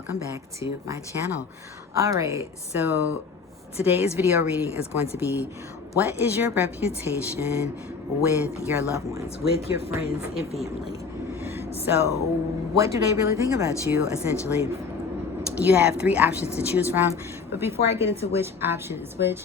welcome back to my channel. All right, so today's video reading is going to be, what is your reputation with your loved ones, with your friends and family? So what do they really think about you? Essentially, you have three options to choose from, but before I get into which option is which,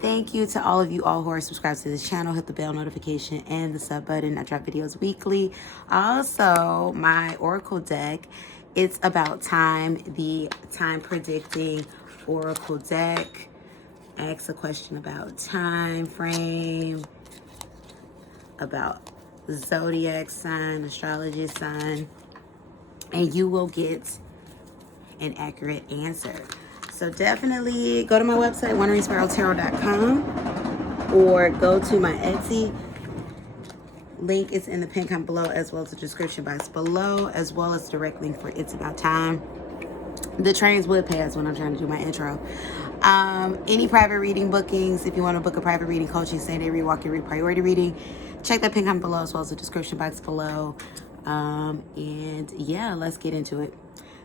thank you to all of you all who are subscribed to this channel. Hit the bell notification and the sub button. I drop videos weekly. Also, my oracle deck, it's about time, the time predicting oracle deck. Ask a question about time frame, about zodiac sign, astrology sign, and you will get an accurate answer. So definitely go to my website, wanderingsparrow.com, or go to my Etsy. Link is in the pin comment below, as well as the description box below, as well as direct link for It's About Time. The trains would pass when I'm trying to do my intro. Any private reading bookings, if you want to book a private reading, coaching, same-day read, walk your read, priority reading, check that pin comment below, as well as the description box below. And yeah, let's get into it.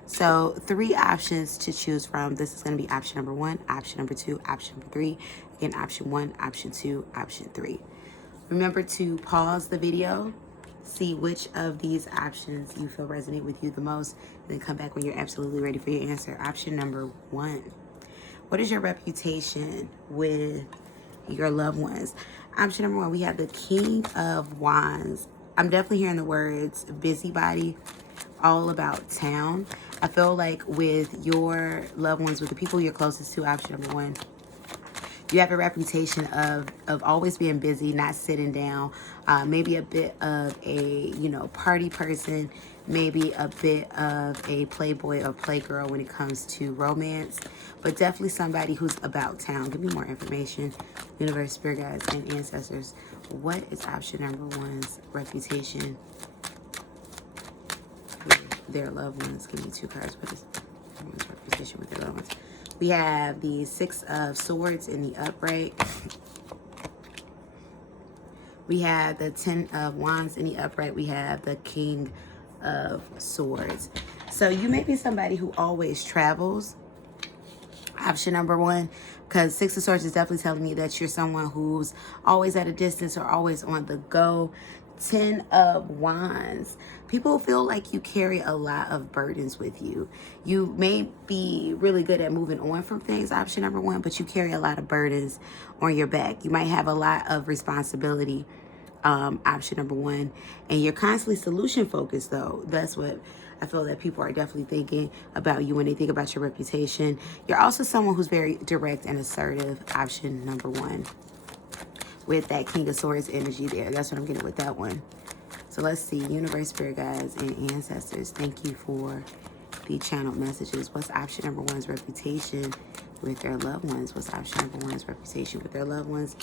So three options to choose from. This is going to be option number 1, option number 2, option number 3. Again, option 1, option 2, option 3. Remember to pause the video, see which of these options you feel resonate with you the most, and then come back when you're absolutely ready for your answer. Option number 1. What is your reputation with your loved ones? Option number 1, we have the King of Wands. I'm definitely hearing the words busybody, all about town. I feel like with your loved ones, with the people you're closest to, option number 1, you have a reputation of always being busy, not sitting down, maybe a bit of a, party person, maybe a bit of a playboy or playgirl when it comes to romance, but definitely somebody who's about town. Give me more information, universe, spirit guides, and ancestors. What is option number 1's reputation with their loved ones? Give me 2 cards. What is someone's reputation with their loved ones? We have the 6 of Swords in the upright. We have the 10 of Wands in the upright. We have the King of Swords. So you may be somebody who always travels. Option number 1, because 6 of Swords is definitely telling me that you're someone who's always at a distance or always on the go. 10 of Wands. People feel like you carry a lot of burdens with you. You may be really good at moving on from things, option number 1, but you carry a lot of burdens on your back. You might have a lot of responsibility, option number 1. And you're constantly solution focused, though. That's what I feel that people are definitely thinking about you when they think about your reputation. You're also someone who's very direct and assertive, option number 1. With that King of Swords energy there. That's what I'm getting with that one. So let's see. Universe, spirit guides, and ancestors, thank you for the channeled messages. What's option number 1's reputation with their loved ones? What's option number 1's reputation with their loved ones?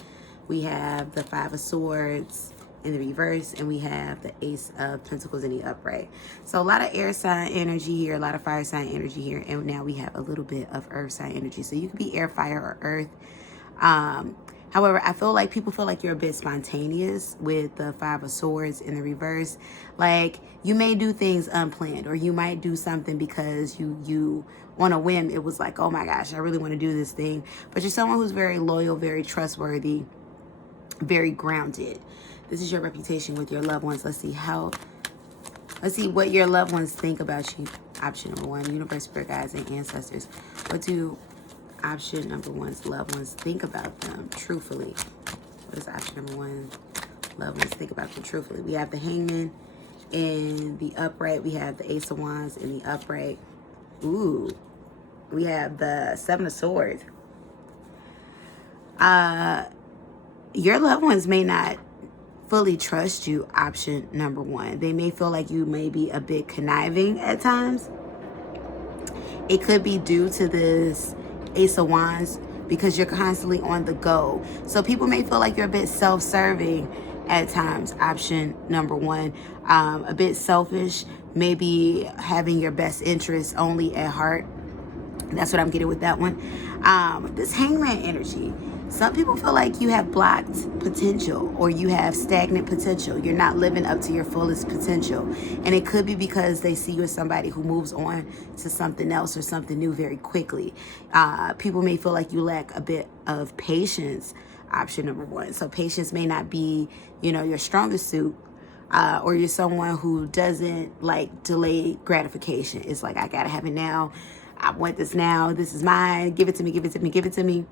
We have the 5 of Swords in the reverse, and we have the Ace of Pentacles in the upright. So a lot of air sign energy here, a lot of fire sign energy here, and now we have a little bit of earth sign energy. So you could be air, fire, or earth. However, I feel like people feel like you're a bit spontaneous with the 5 of Swords in the reverse. Like, you may do things unplanned, or you might do something because you on a whim, it was like, oh my gosh, I really want to do this thing. But you're someone who's very loyal, very trustworthy, very grounded. This is your reputation with your loved ones. Let's see what your loved ones think about you. Option number 1, universe, spirit guides, and ancestors. What do option number 1's loved ones think about them truthfully? What is option number 1? Loved ones think about them truthfully. We have the Hangman in the upright. We have the Ace of Wands in the upright. Ooh. We have the 7 of Swords. Your loved ones may not fully trust you, option number 1. They may feel like you may be a bit conniving at times. It could be due to this Ace of Wands because you're constantly on the go. So people may feel like you're a bit self-serving at times, option number 1. A bit selfish, maybe having your best interests only at heart. That's what I'm getting with that one. This hangman energy. Some people feel like you have blocked potential or you have stagnant potential. You're not living up to your fullest potential. And it could be because they see you as somebody who moves on to something else or something new very quickly. People may feel like you lack a bit of patience, option number one. So patience may not be, your strongest suit. Or you're someone who doesn't like delayed gratification. It's like, I gotta have it now. I want this now. This is mine. Give it to me, give it to me, give it to me.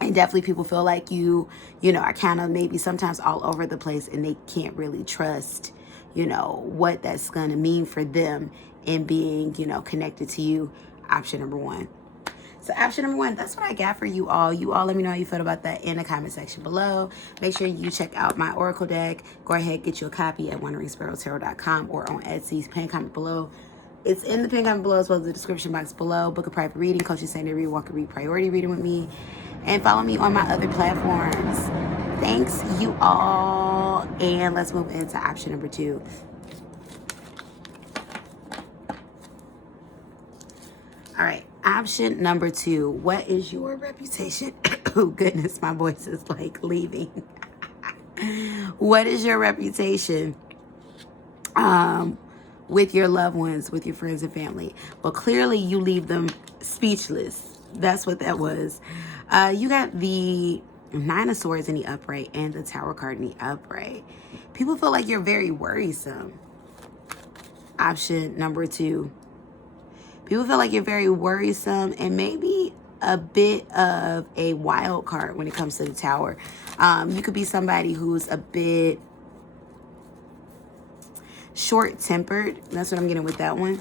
And definitely people feel like you are kind of maybe sometimes all over the place and they can't really trust, what that's going to mean for them in being, connected to you. Option number one. So option number one, that's what I got for you all. You all let me know how you feel about that in the comment section below. Make sure you check out my Oracle deck. Go ahead, get you a copy at wanderingsparrowtarot.com or on Etsy's. Pin comment below. It's in the pin comment below as well as the description box below. Book a private reading, coaching, Sunday read, walk a read, priority reading with me. And follow me on my other platforms. Thanks, you all. And let's move into option number two. All right, option number two. What is your reputation? Oh, goodness, my voice is like leaving. What is your reputation with your loved ones, with your friends and family? Well, clearly you leave them speechless. That's what that was. You got the Nine of Swords in the upright and the Tower card in the upright. People feel like you're very worrisome. Option number two. People feel like you're very worrisome and maybe a bit of a wild card when it comes to the Tower. You could be somebody who's a bit short-tempered. That's what I'm getting with that one.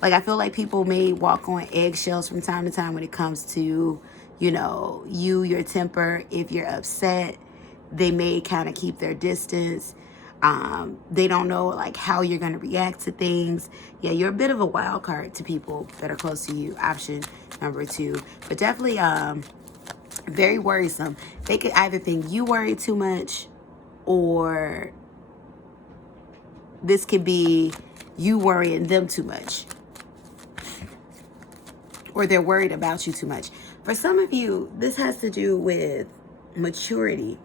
Like, I feel like people may walk on eggshells from time to time when it comes to, your temper. If you're upset, they may kind of keep their distance. They don't know, like, how you're going to react to things. Yeah, you're a bit of a wild card to people that are close to you. Option number two. But definitely very worrisome. They could either think you worry too much, or this could be you worrying them too much. Or they're worried about you too much. For some of you, this has to do with maturity.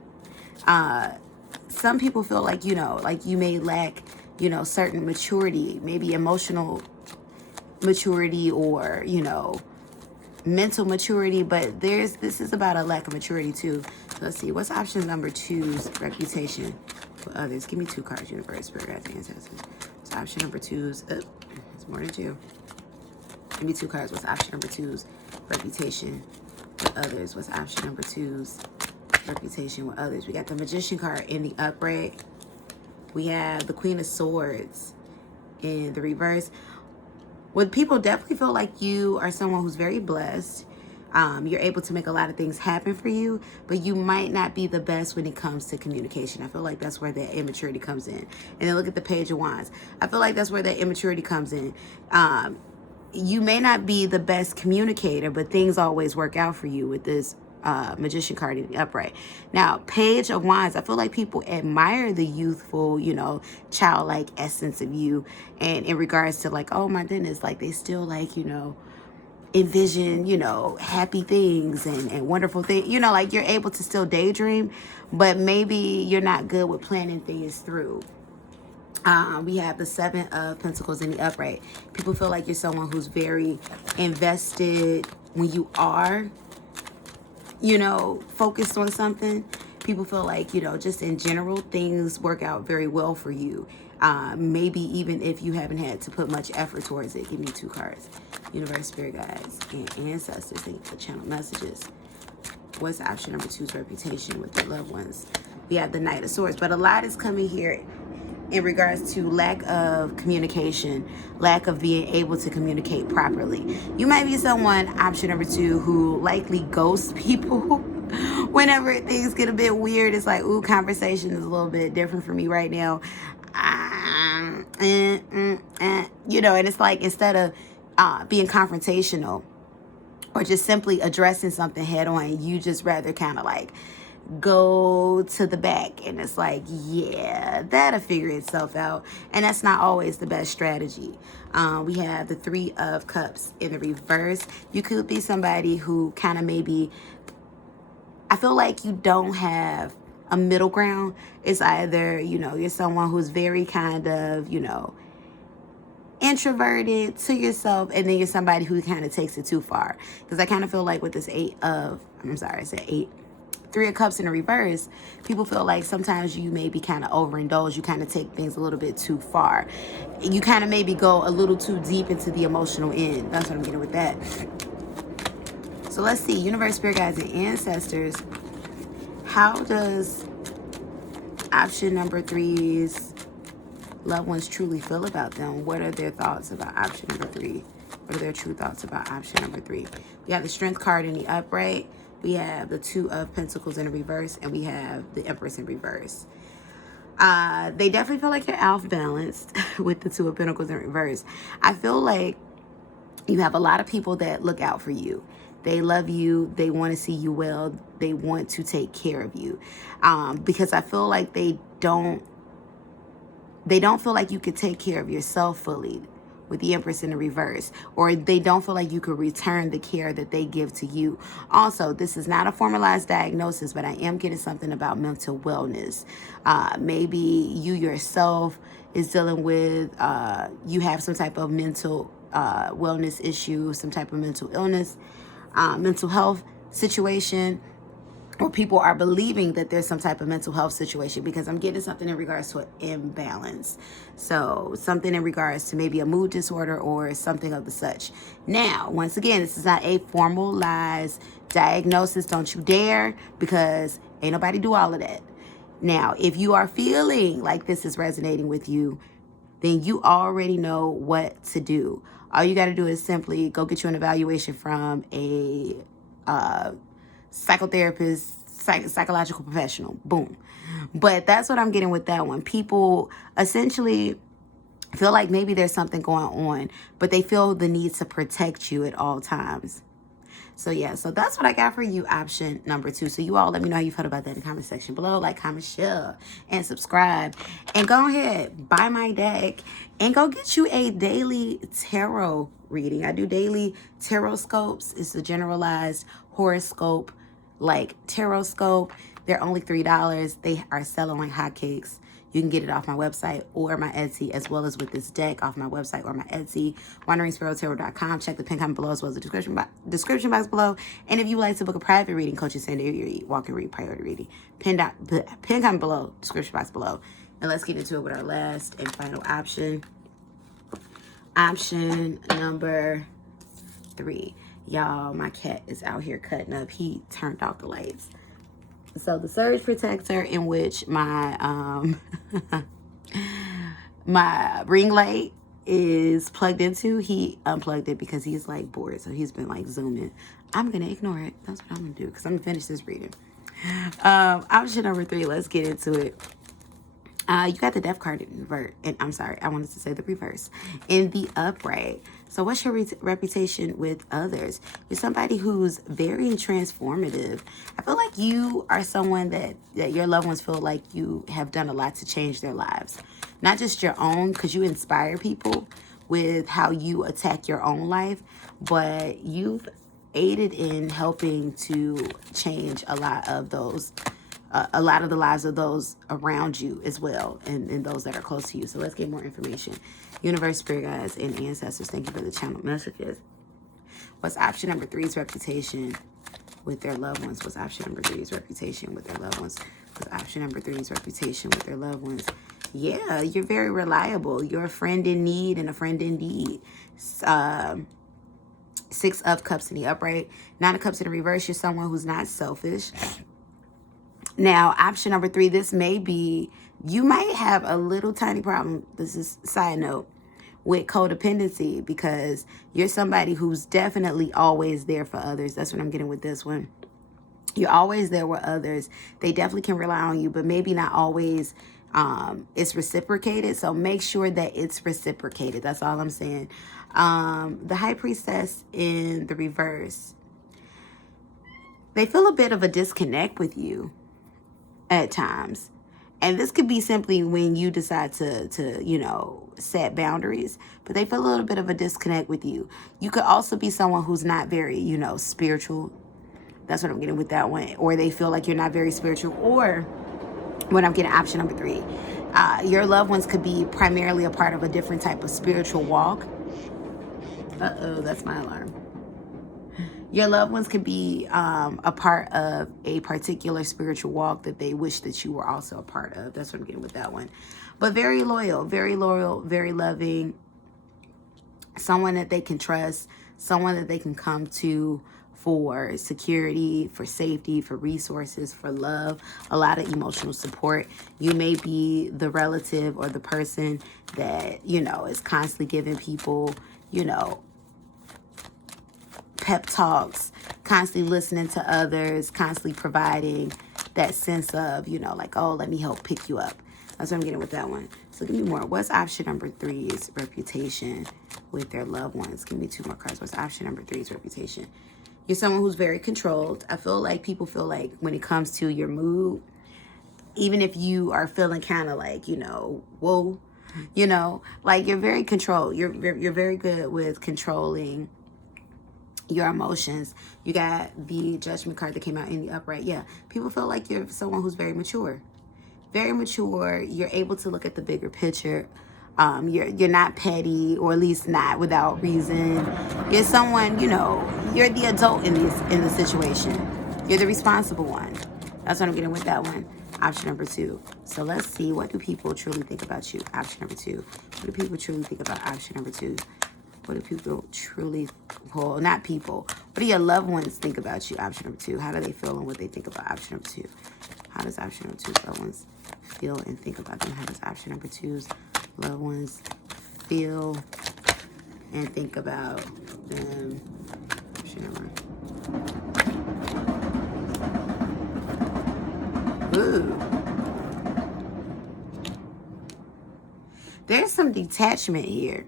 Some people feel like, like you may lack, certain maturity, maybe emotional maturity or, mental maturity. But this is about a lack of maturity too. So let's see. What's option number two's reputation with others? Give me two cards, universe, spirit, guides, ancestors. So option number two's, it's more than two. Give me two cards. What's option number two's reputation with others? What's option number two's reputation with others? We got the Magician card in the upright. We have the Queen of Swords in the reverse. Well, people definitely feel like you are someone who's very blessed. You're able to make a lot of things happen for you, but you might not be the best when it comes to communication. I feel like that's where that immaturity comes in. And then look at the Page of Wands. I feel like that's where that immaturity comes in. You may not be the best communicator, but things always work out for you with this Magician card in the upright. Now, Page of Wands, I feel like people admire the youthful, childlike essence of you. And in regards to like, oh my goodness, like they still like, envision, happy things and wonderful things. Like you're able to still daydream, but maybe you're not good with planning things through. We have the Seven of Pentacles in the upright. People feel like you're someone who's very invested when you are, focused on something. People feel like, just in general, things work out very well for you. Maybe even if you haven't had to put much effort towards it. Give me two cards. Universe, spirit guides, and ancestors. Thank you for channel messages. What's option number two's reputation with the loved ones? We have the Knight of Swords. But a lot is coming here in regards to lack of communication, lack of being able to communicate properly. You might be someone, option number two, who likely ghosts people whenever things get a bit weird. It's like, ooh, conversation is a little bit different for me right now. And it's like, instead of being confrontational or just simply addressing something head on, you just rather kind of like go to the back, and it's like, yeah, that'll figure itself out. And that's not always the best strategy. We have the 3 of Cups in the reverse. You could be somebody who kind of maybe, I feel like you don't have a middle ground. It's either, you're someone who's very kind of, introverted to yourself, and then you're somebody who kind of takes it too far. Because I kind of feel like with this 3 of Cups in the reverse, people feel like sometimes you maybe kind of overindulge. You kind of take things a little bit too far. You kind of maybe go a little too deep into the emotional end. That's what I'm getting with that. So let's see, universe, spirit guides, and ancestors. How does option number 3's loved ones truly feel about them? What are their thoughts about option number 3? What are their true thoughts about option number 3? We have the Strength card in the upright. We have the 2 of Pentacles in the reverse. And we have the Empress in reverse. They definitely feel like they're off balanced with the 2 of Pentacles in reverse. I feel like you have a lot of people that look out for you. They love you. They want to see you well. They want to take care of you. Because I feel like they don't feel like you could take care of yourself fully with the Empress in the reverse, or they don't feel like you could return the care that they give to you. Also, this is not a formalized diagnosis, but I am getting something about mental wellness. Maybe you yourself is dealing with, you have some type of mental wellness issue, some type of mental illness, mental health situation, or people are believing that there's some type of mental health situation, because I'm getting something in regards to an imbalance. So something in regards to maybe a mood disorder or something of the such. Now, once again, this is not a formalized diagnosis. Don't you dare, because ain't nobody do all of that. Now, if you are feeling like this is resonating with you, then you already know what to do. All you got to do is simply go get you an evaluation from a psychotherapist, psychological professional. Boom. But that's what I'm getting with that one. People essentially feel like maybe there's something going on, but they feel the need to protect you at all times. So yeah, so that's what I got for you, option number 2. So you all let me know how you felt about that in the comment section below. Like, comment, share, and subscribe. And go ahead, buy my deck, and go get you a daily tarot reading. I do daily tarot scopes. It's a generalized horoscope, like tarot scope. They're only $3. They are selling like hotcakes. You can get it off my website or my Etsy, as well as with this deck off my website or my Etsy, wanderingsparrow.com. Check the pin comment below, as well as the description box below. And if you would like to book a private reading, coaching, secondary, walk-in read, priority reading, pin comment below, description box below. And let's get into it with our last and final option. Option number 3. Y'all, my cat is out here cutting up. He turned off the lights. So the surge protector, in which my my ring light is plugged into, he unplugged it because he's like bored. So he's been like zooming. I'm going to ignore it. That's what I'm going to do, because I'm going to finish this reading. Option number 3, let's get into it. You got the Death card in reverse, and I'm sorry, I wanted to say the reverse, in the upright. So what's your reputation with others? You're somebody who's very transformative. I feel like you are someone that your loved ones feel like you have done a lot to change their lives. Not just your own, because you inspire people with how you attack your own life, but you've aided in helping to change a lot of those a lot of the lives of those around you as well, and those that are close to you. So let's get more information. Universe, spirit guides, and ancestors, thank you for the channel messages. What's option number 3's reputation with their loved ones? What's option number 3's reputation with their loved ones? What's option number 3's reputation with their loved ones? Yeah, you're very reliable. You're a friend in need and a friend indeed. 6 of Cups in the upright, 9 of Cups in the reverse. You're someone who's not selfish. Now, option number 3, this may be, you might have a little tiny problem, this is side note, with codependency, because you're somebody who's definitely always there for others. That's what I'm getting with this one. You're always there with others. They definitely can rely on you, but maybe not always it's reciprocated. So make sure that it's reciprocated. That's all I'm saying. The High Priestess in the reverse. They feel a bit of a disconnect with you. at times. And this could be simply when you decide to set boundaries, but they feel a little bit of a disconnect with you. You could also be someone who's not very, spiritual. That's what I'm getting with that one. Or they feel like you're not very spiritual. Or when I'm getting option number 3, your loved ones could be primarily a part of a different type of spiritual walk. Uh-oh, that's my alarm. Your loved ones could be a part of a particular spiritual walk that they wish that you were also a part of. That's what I'm getting with that one. But very loyal, very loving. Someone that they can trust. Someone that they can come to for security, for safety, for resources, for love, a lot of emotional support. You may be the relative or the person that, is constantly giving people, pep talks, constantly listening to others, constantly providing that sense of, like, oh, let me help pick you up. That's what I'm getting with that one. So give me more. What's option number 3's reputation with their loved ones? Give me 2 more cards. What's option number 3's reputation? You're someone who's very controlled. I feel like people feel like when it comes to your mood, even if you are feeling kind of like, whoa, like you're very controlled. You're very good with controlling your emotions. You got the Judgment card that came out in the upright. Yeah, people feel like you're someone who's very mature. Very mature. You're able to look at the bigger picture. You're not petty, or at least not without reason. You're someone, you're the adult in the situation. You're the responsible one. That's what I'm getting with that one. Option number 2. So let's see, what do people truly think about you? Option number 2. What do people truly think about option number 2? What do people truly, well, not people, what do your loved ones think about you? Option number 2. How do they feel and what they think about option number 2? How does option number 2's loved ones feel and think about them? How does option number 2's loved ones feel and think about them? Option number. Ooh. There's some detachment here.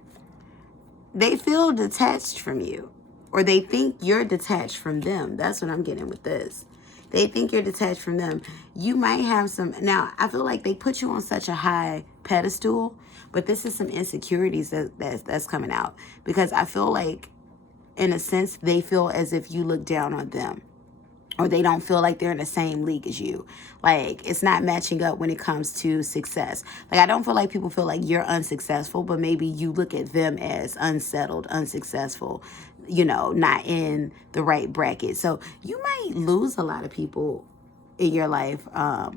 They feel detached from you, or they think you're detached from them. That's what I'm getting with this. They think you're detached from them. You might have some, now I feel like they put you on such a high pedestal, but this is some insecurities that's coming out, because I feel like in a sense they feel as if you look down on them, or they don't feel like they're in the same league as you. Like, it's not matching up when it comes to success. Like, I don't feel like people feel like you're unsuccessful, but maybe you look at them as unsettled, unsuccessful, not in the right bracket. So you might lose a lot of people in your life,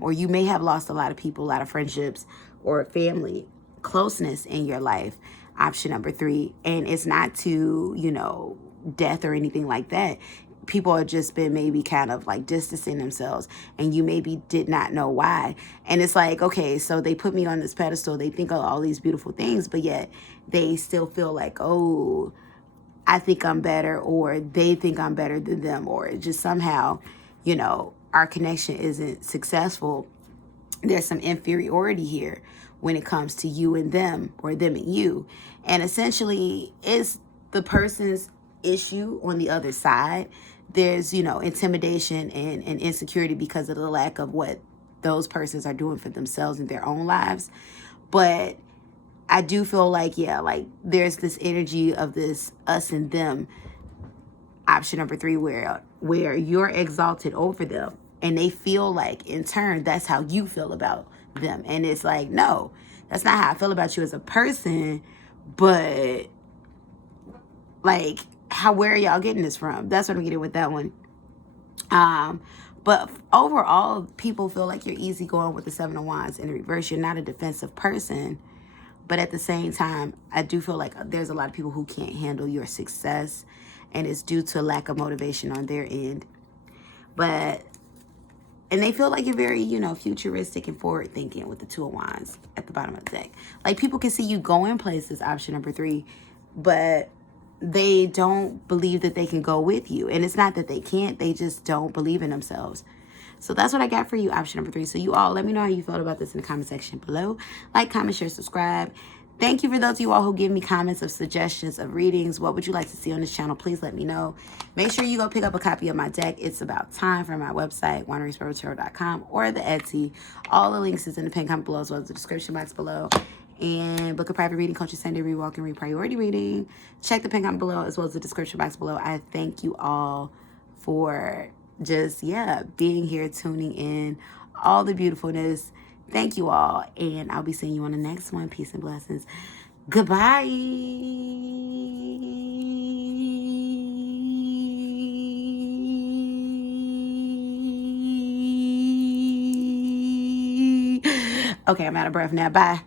or you may have lost a lot of people, a lot of friendships or family closeness in your life. Option number 3. And it's not to, death or anything like that. People have just been maybe kind of like distancing themselves, and you maybe did not know why. And it's like, okay, so they put me on this pedestal. They think of all these beautiful things, but yet they still feel like, oh, I think I'm better, or they think I'm better than them, or just somehow, our connection isn't successful. There's some inferiority here when it comes to you and them, or them and you. And essentially, it's the person's issue on the other side. There's, intimidation and insecurity because of the lack of what those persons are doing for themselves in their own lives. But I do feel like, like there's this energy of this us and them. Option number 3, where you're exalted over them, and they feel like in turn that's how you feel about them. And it's like, no, that's not how I feel about you as a person, but like, where are y'all getting this from? That's what I'm getting with that one. But overall, people feel like you're easygoing with the 7 of Wands in the reverse. You're not a defensive person, but at the same time, I do feel like there's a lot of people who can't handle your success, and it's due to lack of motivation on their end. And they feel like you're very, futuristic and forward thinking with the 2 of Wands at the bottom of the deck. Like, people can see you going places, option number 3, but they don't believe that they can go with you. And it's not that they can't, they just don't believe in themselves. So that's what I got for you, option number 3. So you all, let me know how you felt about this in the comment section below. Like, comment, share, subscribe. Thank you for those of you all who give me comments of suggestions of readings. What would you like to see on this channel? Please let me know. Make sure you go pick up a copy of my deck. It's About Time from my website, wanderingsparrow.com, or the Etsy. All the links is in the pinned comment below, as well as the description box below. And book a private reading, Coaching Sunday, Rewalk, and Repriority reading. Check the pinned comment below, as well as the description box below. I thank you all for just, being here, tuning in, all the beautifulness. Thank you all, and I'll be seeing you on the next one. Peace and blessings. Goodbye. Okay, I'm out of breath now. Bye.